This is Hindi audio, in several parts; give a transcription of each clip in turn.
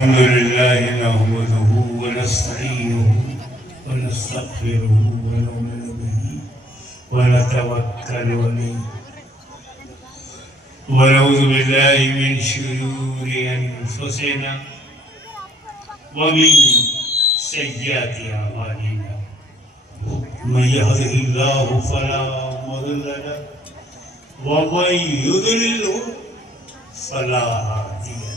अल्हम्दुलिल्लाह नहमदुहु व नस्तईनुहु व नस्तगफिरुहु व नु'मिनु बिही व नतवक्कलु अलैहि व नऊज़ु बिल्लाहि मिन शुरूरि अनफुसिना व मिन सय्यिआति अमालिना मन यहदिहिल्लाहु फला मुदिल्ल लहु व मन युद्लिलहु फला हादिय लहु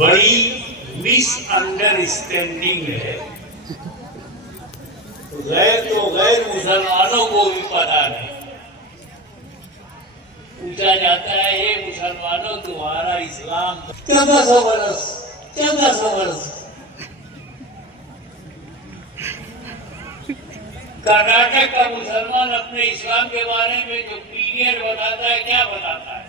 बड़ी मिसअंडरस्टैंडिंग है, गैर मुसलमानों को भी पता नहीं। पूछा जाता है ये मुसलमानों तुम्हारा इस्लाम 1400 वर्ष कर्नाटक का मुसलमान अपने इस्लाम के बारे में जो पीरियड बताता है, क्या बताता है?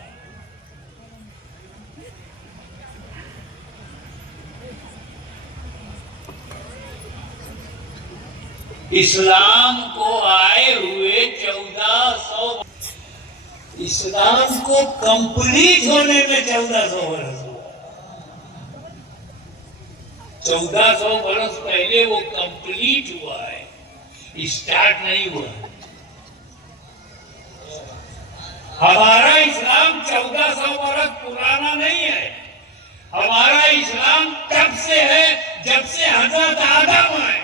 इस्लाम को आए हुए 1400, इस्लाम को कंप्लीट होने में 1400 वर्ष हुआ। 1400 वर्ष पहले वो कंप्लीट हुआ है, स्टार्ट नहीं हुआ। हमारा इस्लाम 1400 वर्ष पुराना नहीं है। हमारा इस्लाम तब से है जब से हजरत आदम आए।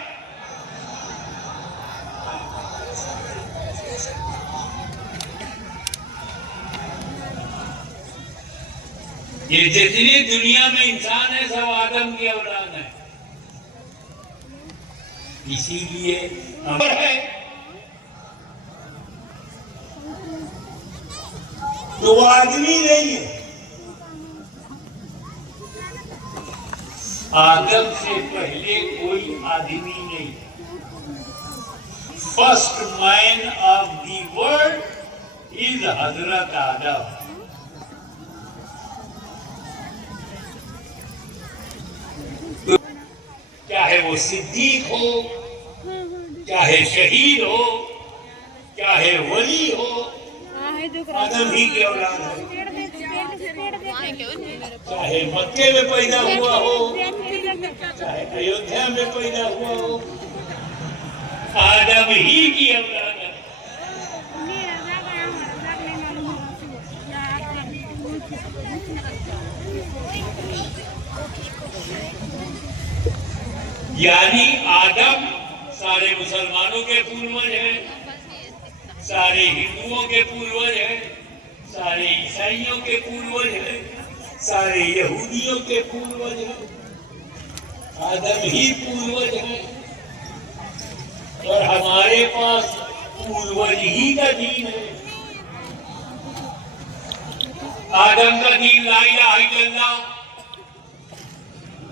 ये जितनी दुनिया में इंसान है सब आदम की औलाद है। इसीलिए है तो वो आदमी नहीं है। आदम से पहले कोई आदमी नहीं। First man of the world is हजरत आदम। चाहे वो सिद्दीक हो, चाहे शहीद हो, चाहे वली हो, आदम ही की औलाद है। चाहे मक्के में पैदा हुआ हो, चाहे अयोध्या में पैदा हुआ हो, आदम ही की औलाद है। यानी आदम सारे मुसलमानों के पूर्वज हैं, सारे हिंदुओं के पूर्वज हैं, सारे ईसाइयों के पूर्वज हैं, सारे यहूदियों के पूर्वज हैं। आदम ही पूर्वज हैं और हमारे पास पूर्वज ही का दीन है। आदम का दीन ला इलाहा इल्लल्लाह,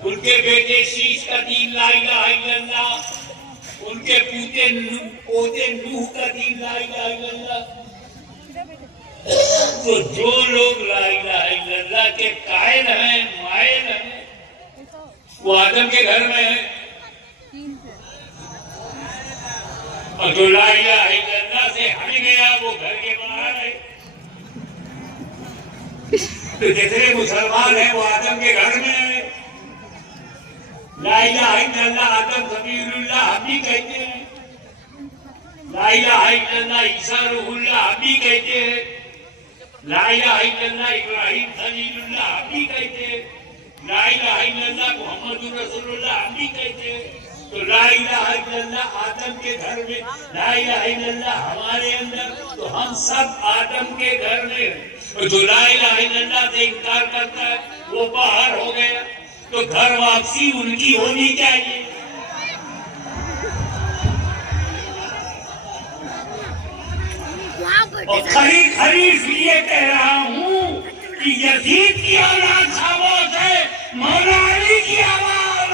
उनके बेटे शीश का दीन ला इलाहा इल्लल्लाह, उनके पोते नूह का दीन ला इलाहा इल्लल्लाह। तो जो लोग ला इलाहा इल्लल्लाह के कायल हैं, मायल हैं, वो आदम के घर में है। और जो ला इलाहा इल्लल्लाह से हट गया वो घर के बाहर है। तो जितने मुसलमान हैं वो आदम के घर में है। ला इलाहा इल्लल्लाह आदम ज़मीरुल्लाह हम भी कहते हैं। ला इलाहा इल्लल्लाह ईसा रूहुल्लाह हम भी कहते हैं। ला इलाहा इल्लल्लाह इब्राहिम खलीलुल्लाह हम भी कहते हैं। ला इलाहा इल्लल्लाह मुहम्मदुर रसूलुल्लाह हम भी कहते हैं। तो ला इलाहा इल्लल्लाह आदम के घर में, ला इलाहा इल्लल्लाह हमारे अंदर, तो हम सब आदम के घर में। जो ला इलाहा इल्लल्लाह से इनकार करता है वो बाहर हो गया। तो घर वापसी उनकी होनी चाहिए। और खरी इसलिए कह रहा हूँ कि यजीद की औलाद खामोश है, मौला अली की आवाज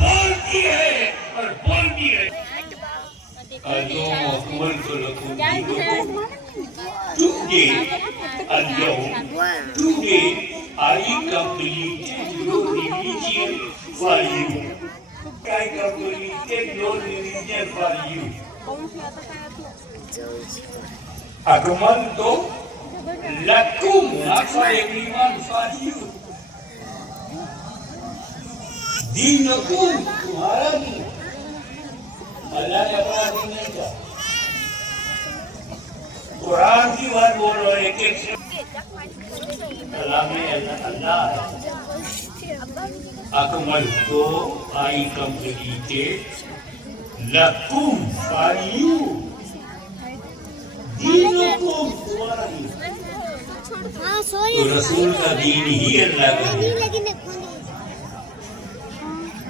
बोलती है और बोलती है। I completed your religion for you. I completed your religion for you. Akmaltu lakum, not for everyone, for you. Deenakum, तुम्हारा दीन। अल्लाह ने अपना दीन नहीं कहा। कुरान की बात बोल रहे हैं एक Akmaltu, I completed lakum for you. दीनुकुम तुम्हारा दीन। तो रसूल का दीन ही अल्लाह का दीन।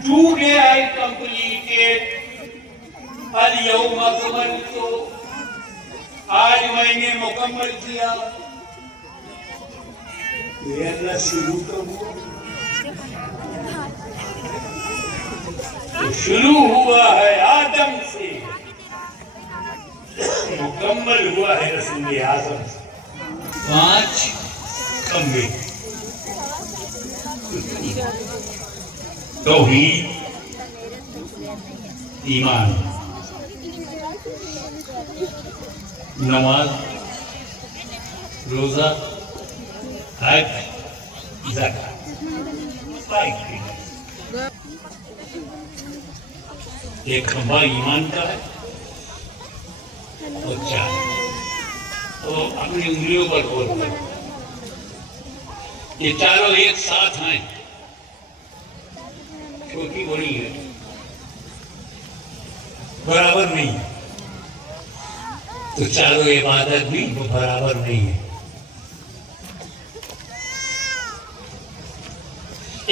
Today I completed al-yawm akmaltu, आज मैंने मुकम्मल किया। ये अल्लाह शुरू तो हुआ, तो शुरू हुआ है आदम से, मुकम्मल हुआ है रसूल आज़म से। 5 खंबे, तौहीद, ईमान, नमाज, रोजा, हज, ज़कात। एक खंबा ईमान का है और 4, तो अपनी उंगलियों पर खोल कर ये चारों एक साथ हैं, छोटी बड़ी है, बराबर नहीं है। तो चारों इबादत भी बराबर नहीं है।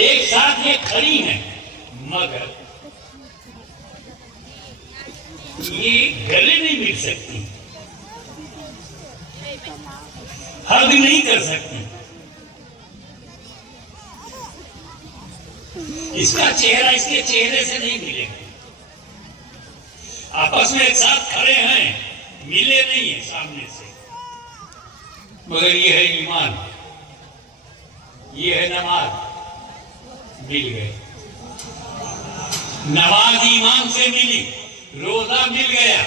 एक साथ ये खड़ी हैं, मगर ये गले नहीं मिल सकती, हग नहीं कर सकती। इसका चेहरा इसके चेहरे से नहीं मिलेगा। आपस में एक साथ खड़े हैं, मिले नहीं है सामने से, मगर ये है ईमान, ये है नमाज, मिल गए। नमाज इमाम से मिली, रोजा मिल गया,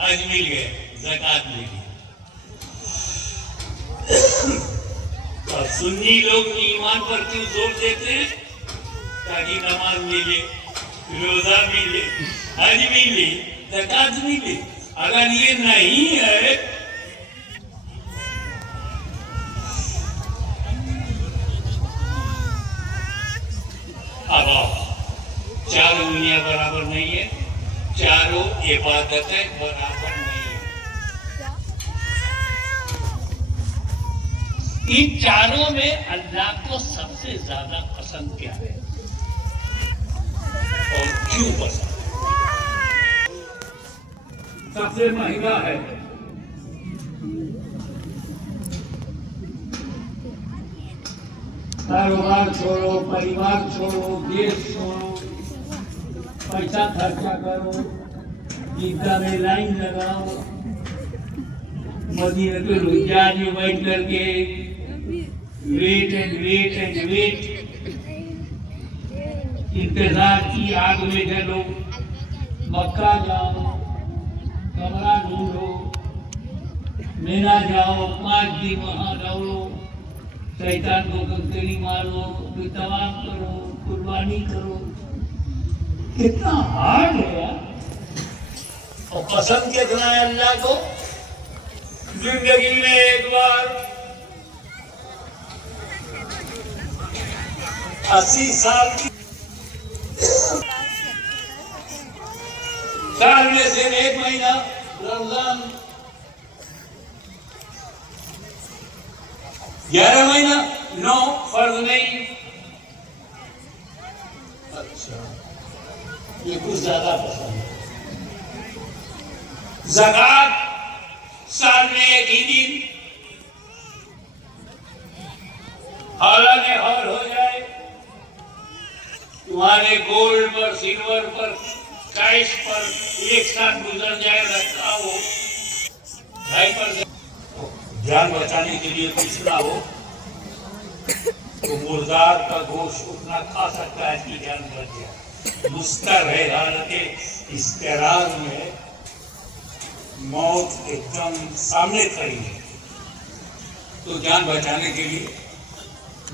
हज मिल गया, ज़कात मिली। और सुन्नी लोग ईमान पर क्यों जोर देते हैं? ताकि नमाज मिले, रोजा मिले, हज मिले, ज़कात मिले। अगर ये नहीं है अब चारों दुनिया बराबर नहीं है, चारों इबादतें बराबर नहीं है। इन चारों में अल्लाह को सबसे ज्यादा पसंद क्या है और क्यों पसंद? सबसे महंगा है कारोबार छोड़ो, परिवार छोड़ो, देश छोड़ो, पैसा खर्चा करो, ईदगाह में लाइन लगाओ, मदीना के रुझान में बैठ करके वेट एंड वेट इंतजार की आग में जलो, मक्का जाओ, कमरा ढूंढो, मीना जाओ, 5 दिन वहां रहो, शैतान को कंकड़ी मारो, फिर तवाफ करो, कुर्बानी करो। कितना हार्ड है यार। और पसंद कितना है अल्लाह को? जिंदगी में एक बार 80 साल की साल में से 1 महीना रमजान, 11 महीना 9 फर्ज नहीं। अच्छा, ये कुछ ज्यादा पसंद है। ज़कात साल में 1 ही दिन, हालांकि हर हो जाए, तुम्हारे गोल्ड पर, सिल्वर पर, कैश पर एक साथ गुजर जाए, रखा हो 2.5%, जान बचाने के लिए कुछ ना हो तो मुर्दार का गोश्त उतना खा सकता है कि जान बच जाए। मुस्तर है हालत इस्तेरार में, मौत एकदम सामने खड़ी है, तो जान बचाने के लिए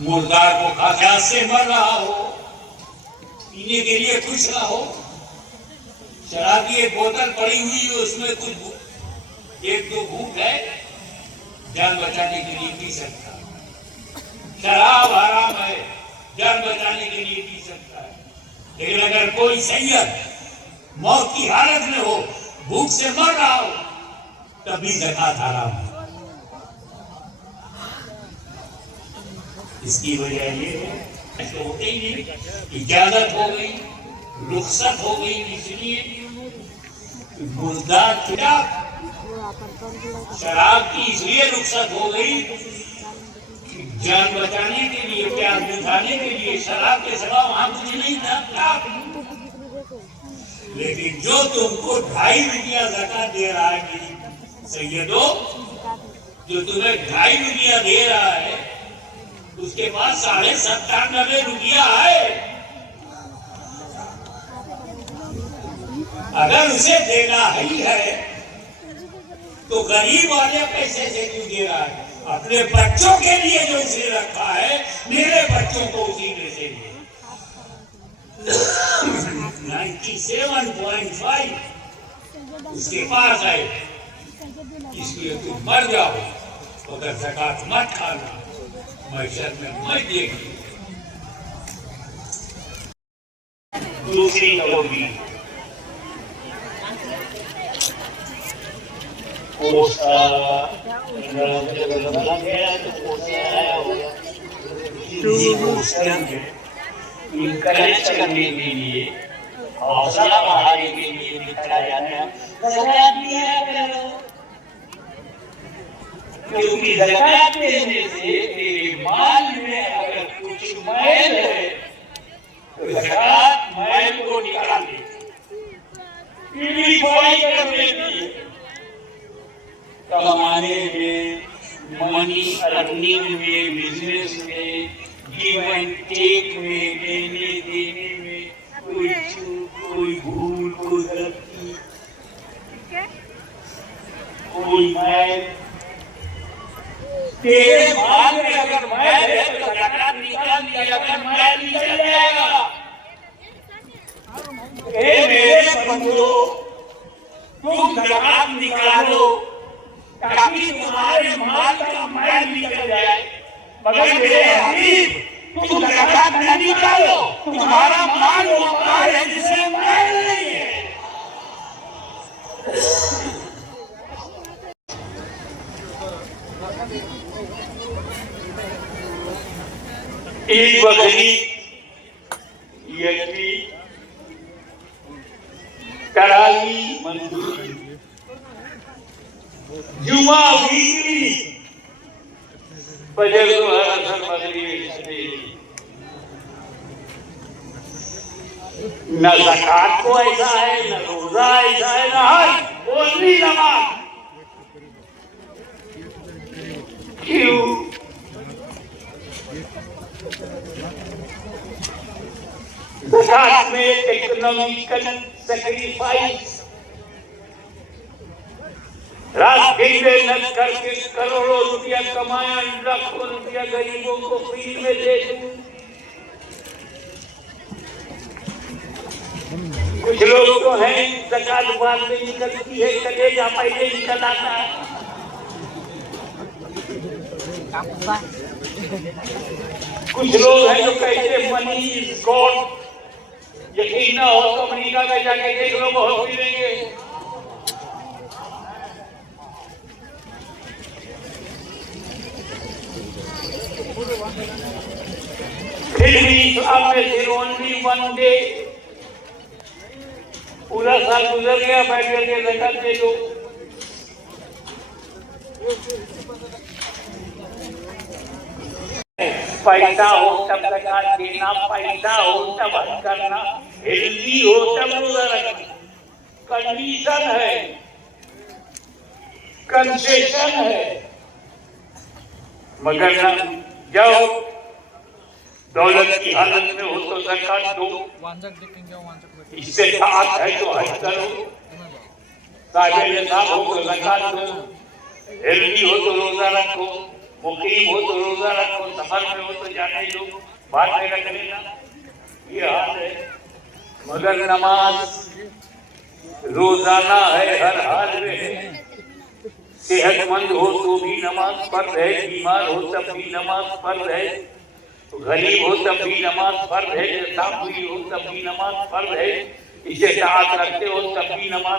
मुर्दार को खा, प्यास से मर रहा हो, पीने के लिए कुछ ना हो, शराब की एक बोतल पड़ी हुई है, उसमें कुछ 1-2 घूंट है, जान बचाने के लिए पी सकता है। शराब हराम है, जान बचाने के लिए पी सकता है। लेकिन अगर कोई सैयद मौत की हालत में हो, भूख से मर रहा हो, तभी ज़कात हराम है। इसकी वजह ये है, ऐसे होते ही नहीं, इजाजत हो गई, रुखसत हो गई, इसलिए मुर्दार शराब की इसलिए रुखसत हो गई, जान बचाने के लिए, प्यास बुझाने के लिए। शराब के सिवा वहां कुछ नहीं था। लेकिन जो तुमको 2.5 रुपया ज़कात दे रहा है मेरी सैयदो, जो तुम्हें 2.5 रुपया दे रहा है, उसके पास 97.5 रुपया है। अगर उसे देना ही है तो गरीब वाले पैसे से क्यों दे रहा है? अपने बच्चों के लिए जो उसने रखा है, मेरे बच्चों को उसी में से 97.5 उसके पास है, इसलिए तुम मर जाओ, अगर ज़कात मत खाना, मैशर में मत देखी। दूसरी होगी इंकरेज करने के लिए, हौसला बढ़ाने के लिए लिखा जाता है ज़कात दिया करो, क्योंकि ज़कात देने से तेरे माल में अगर कुछ मैल है तो ज़कात मैल को निकाल देती, प्यूरिफाई कर देती है। कमाने में, मनी अर्निंग में, बिजनेस में, गिव एंड टेक में, लेने देने में कोई चूक, कोई भूल, कोई गलती, कोई मैल, तेरे भाग में अगर मैल है तो जकात निकाल दिया, अगर मैल निकल जाएगा। ए मेरे बंदो, तुम जकात निकालो ताकि तुम्हारे माल का मैल निकल जाए, मगर मेरे हबीब तुम जकात न निकालो, तुम्हारा माल होता है जिसमें मैल नहीं है। ईद बकरी यज्ञ तरावी मंजूरी जुमा वीकली फजर हसन मगरिब न ज़कात को ऐसा है, न रोजा ऐसा है, न हज, ओनली नमाज। क्यों? ज़कात में इकोनॉमिकल सैक्रिफाइस, रात दिन मेहनत करके करोड़ों रुपया कमाया, लाखों रुपया गरीबों को फ्री में दे दूं। कुछ लोग तो हैं ज़कात बाद में निकलती है, कलेजा पहले निकल आता है। कुछ लोग हैं जो कहते मनी इज गॉड, यकीन ना हो तो अमेरिका में जाके देख लो, बहुत मिलेंगे। फिर भी इस्लाम में सिर्फ ओनली वन डे, पूरा साल गुजर गया, बैठ करके ज़कात दे दो। पैसा हो तब ज़कात देना, पैसा हो तब हज करना, हेल्दी हो तब रोजा रखना। कंडीशन है, कंसेशन है, मगर न जब दौलत की हालत में हो तो ज़कात दो, इस्तेताअत है तो हज करो, साहिब हो तो ज़कात दो, हेल्दी हो तो रोजा रखो, मुकीम हो तो रोजा रखो, सफर में हो तो जाने दो, बाद में रख लेना। ये हाल है। मगर नमाज रोजाना है, हर हाल में। सेहतमंद हो तो भी नमाज फर्ज है, बीमार हो तब भी नमाज फर्ज है, गरीब हो तब भी नमाज फर्ज है, साफी हो तब भी नमाज फर्ज है, इस्तेताअत रखते हो तब भी नमाज